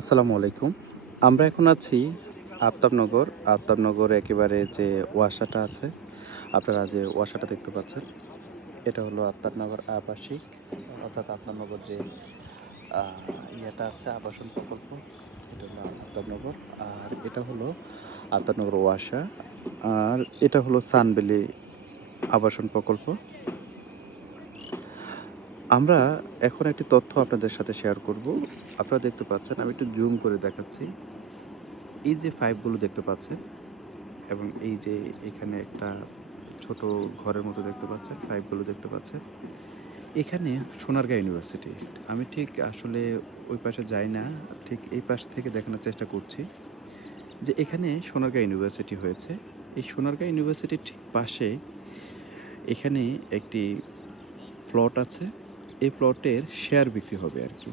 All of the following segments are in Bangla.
আসসালামু আলাইকুম। আমরা এখন আছি আফতাবনগর। আফতাবনগর একেবারে যে ওয়াসাটা আছে, আপনারা যে ওয়াসাটা দেখতে পাচ্ছেন, এটা হলো আফতাবনগর আবাসিক, অর্থাৎ আফতাবনগর যে আ ইয়েটা আছে আবাসন প্রকল্প, এটা হলো আফতাবনগর। আর এটা হলো আফতাবনগর ওয়াসা। আর এটা হলো সানভ্যালি আবাসন প্রকল্প। আমরা এখন একটি তথ্য আপনাদের সাথে শেয়ার করব। আপনারা দেখতে পাচ্ছেন, আমি একটু জুম করে দেখাচ্ছি। এই যে পাইপগুলো দেখতে পাচ্ছেন এবং এই যে এখানে একটা ছোট ঘরের মতো দেখতে পাচ্ছেন, পাইপগুলো দেখতে পাচ্ছেন। এখানে সোনারগাঁ ইউনিভার্সিটি। আমি ঠিক আসলে ওই পাশে যাই না। ঠিক এই পাশ থেকে দেখানোর চেষ্টা করছি যে এখানে সোনারগাঁ ইউনিভার্সিটি হয়েছে। এই সোনারগাঁ ইউনিভার্সিটির ঠিক পাশে এখানে একটি প্লট আছে। এই প্লটের শেয়ার বিক্রি হবে আরকি।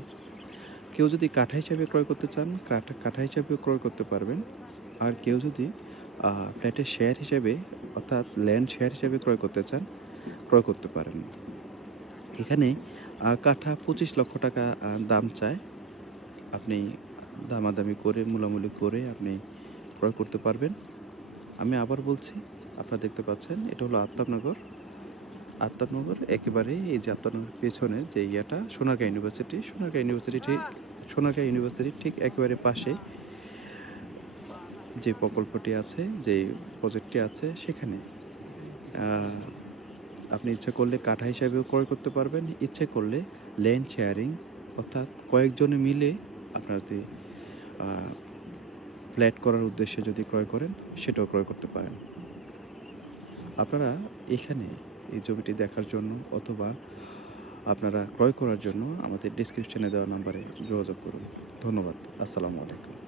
কেউ যদি কাঠা হিসাবে ক্রয় করতে চান, কাঠা হিসাবেও ক্রয় করতে পারবেন। আর কেউ যদি ফ্ল্যাটের শেয়ার হিসেবে, অর্থাৎ ল্যান্ড শেয়ার হিসেবে ক্রয় করতে চান, ক্রয় করতে পারেন। এখানে কাঠা ৳২৫,০০,০০০ দাম চায়। আপনি দামাদামি করে, মূলামূলি করে আপনি ক্রয় করতে পারবেন। আমি আবার বলছি, আপনারা দেখতে পাচ্ছেন এটা হলো আফতাবনগর। আফতাবনগর একেবারেই এই যে আফতাবনগরের পেছনে যে ইয়েটা সোনারগাঁ ইউনিভার্সিটি, সোনারগাঁ ইউনিভার্সিটির ঠিক একেবারে পাশে যে প্রকল্পটি আছে, যেই প্রজেক্টটি আছে সেখানে আ আপনি ইচ্ছা করলে কাঠা হিসাবেও ক্রয় করতে পারবেন। ইচ্ছে করলে ল্যান্ড শেয়ারিং, অর্থাৎ কয়েকজনে মিলে আপনারা যদি আ ফ্ল্যাট করার উদ্দেশ্যে যদি ক্রয় করেন, সেটাও ক্রয় করতে পারেন। আপনারা এখানে এই জমিটি দেখার জন্য অথবা আপনারা ক্রয় করার জন্য আমাদের ডেসক্রিপশনে দেওয়া নাম্বারে যোগাযোগ করুন। ধন্যবাদ। আসসালামু আলাইকুম।